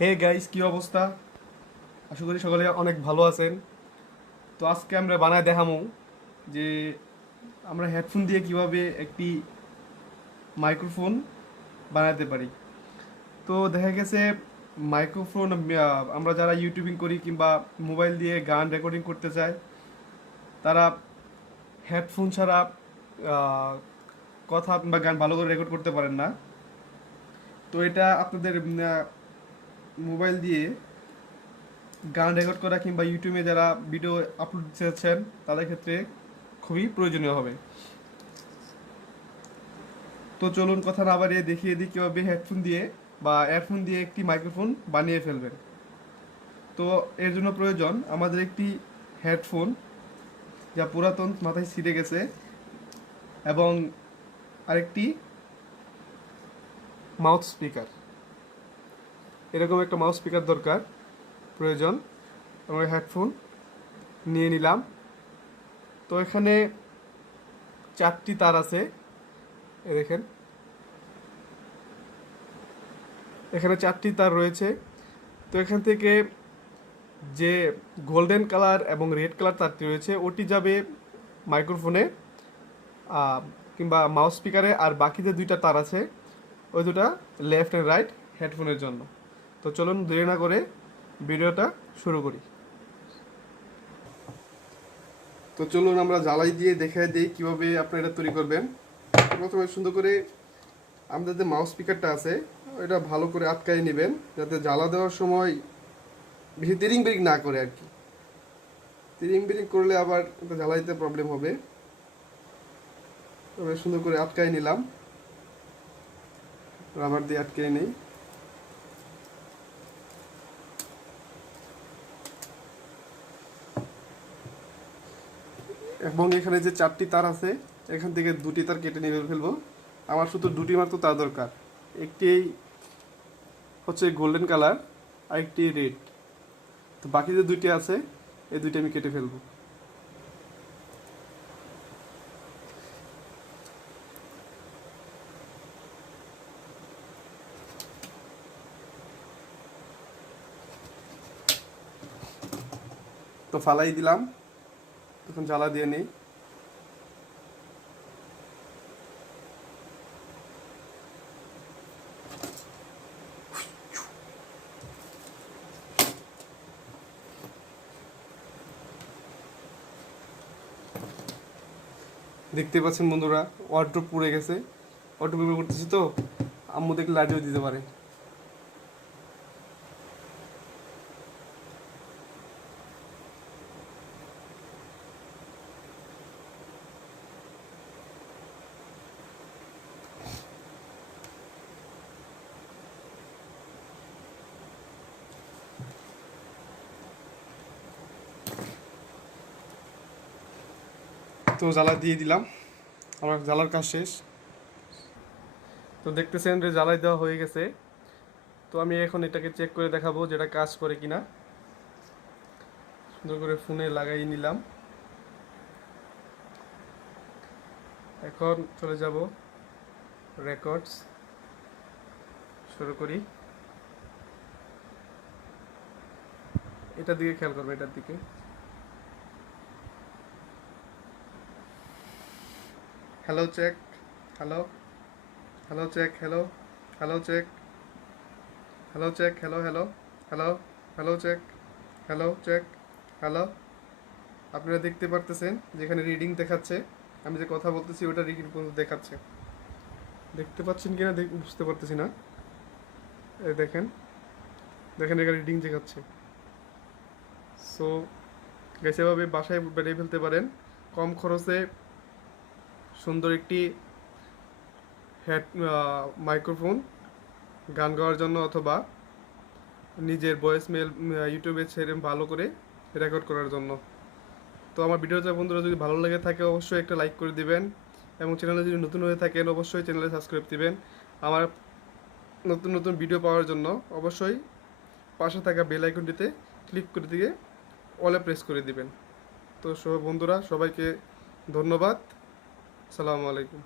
Hey guys, কি অবস্থা? আশা করি সকলে অনেক ভালো আছেন। তো আজকে আমরা বানায় দেখামু যে আমরা হেডফোন দিয়ে কিভাবে একটি মাইক্রোফোন বানাতে পারি। তো দেখা গেছে মাইক্রোফোন আমরা যারা ইউটিউবিং করি কিংবা মোবাইল দিয়ে গান রেকর্ডিং করতে চাই, তারা হেডফোন ছাড়া আহ, কথা বা গান ভালো করে রেকর্ড করতে পারেন না। তো এটা আপনাদের মোবাইল দিয়ে গান রেকর্ড করা কিংবা ইউটিউবে যারা ভিডিও আপলোড দিচ্ছেন তাদের ক্ষেত্রে খুবই প্রয়োজনীয় হবে। তো চলুন কথা না বাড়িয়ে দেখিয়ে দিই কীভাবে হেডফোন দিয়ে বা ইয়ারফোন দিয়ে একটি মাইক্রোফোন বানিয়ে ফেলবেন। তো এর জন্য প্রয়োজন আমাদের একটি হেডফোন, যা পুরাতন মাথায় ছিঁড়ে গেছে, এবং আরেকটি মাউথ স্পিকার। এরকম একটা মাউথ স্পিকার দরকার প্রয়োজন। আমরা হেডফোন নিয়ে নিলাম। তো এখানে 4টি তার আছে, এ দেখেন এখানে 4টি তার রয়েছে। তো এখান থেকে যে গোল্ডেন কালার এবং রেড কালার তারটি রয়েছে ওটি যাবে মাইক্রোফোনে কিংবা মাউস স্পিকারে, আর বাকি যে 2টা তার আছে ওই দুটা লেফট অ্যান্ড রাইট হেডফোনের জন্য। তো চলুন দেরি না করে ভিডিওটা শুরু করি। তো চলুন আমরা জ্বালাই দিয়ে দেখে দিই কীভাবে আপনারা এটা তৈরি করবেন। প্রথমে সুন্দর করে আমাদের যে মাউস স্পিকারটা আছে এটা ভালো করে আটকাই নেবেন, যাতে জ্বালা দেওয়ার সময় বেশি তিরিং বিরিং না করে আর কি। তিরিং বিরিং করলে আবার এটা জ্বালাইতে প্রবলেম হবে। তবে সুন্দর করে আটকাই নিলাম, রাবার দিয়ে আটকে নেই। এবং এখানে যে 4টি তার আছে এখান থেকে 2টি তার কেটে নিয়ে ফেলবো। আমার শুধু 2টি মাত্র তার দরকার। একটি হচ্ছে গোল্ডেন কালার আর একটি রেড। তো বাকি যে 2টি আছে এই 2টি আমি কেটে ফেলবো। তো ফালাই দিলাম, তখন জ্বালা দিয়ে নেই। দেখতে পাচ্ছেন বন্ধুরা, ওয়ার্ড্রোব পুড়ে গেছে। ওয়ার্ড্রোব ব্যবহার করতেছি, তো আম্মু দেখলে লাঠিও দিতে পারে। তো জ্বালা দিয়ে দিলাম, আমার জ্বালার কাজ শেষ। তো দেখতেছেন যে জ্বালাই দেওয়া হয়ে গেছে। তো আমি এখন এটাকে চেক করে দেখাবো যেটা কাজ করে কিনা। সুন্দর করে ফোনে লাগাই নিলাম। এখন চলে যাব রেকর্ডস, শুরু করি। এটার দিকে খেয়াল করবে, এটার দিকে। Hello check, hello, hello check, hello, hello check, hello check, hello, hello, hello, hello check, hello check, hello. আপনারা দেখতে পারতেছেন যেখানে রিডিং দেখাচ্ছে, আমি যে কথা বলতেছি ওটা রিডিং দেখাচ্ছে। দেখতে পাচ্ছেন কিনা বুঝতে পারতেছি না। এই দেখেন, দেখেন এখানে রিডিং দেখাচ্ছে। সো গেছে এভাবে বাসায় বেরিয়ে ফেলতে পারেন কম খরচে সুন্দর একটি হেড মাইক্রোফোন, গান গাওয়ার জন্য অথবা নিজের ভয়েস মেল ইউটিউবে ছেড়ে ভালো করে রেকর্ড করার জন্য। তো আমার ভিডিওটা বন্ধুরা যদি ভালো লেগে থাকে অবশ্যই একটা লাইক করে দিবেন, এবং চ্যানেলে যদি নতুন হয়ে থাকেন অবশ্যই চ্যানেলে সাবস্ক্রাইব দিবেন। আমার নতুন নতুন ভিডিও পাওয়ার জন্য অবশ্যই পাশে থাকা বেল আইকনটিতে ক্লিক করে দিয়ে অলে প্রেস করে দিবেন। তো বন্ধুরা সবাইকে ধন্যবাদ। আসসালামু আলাইকুম।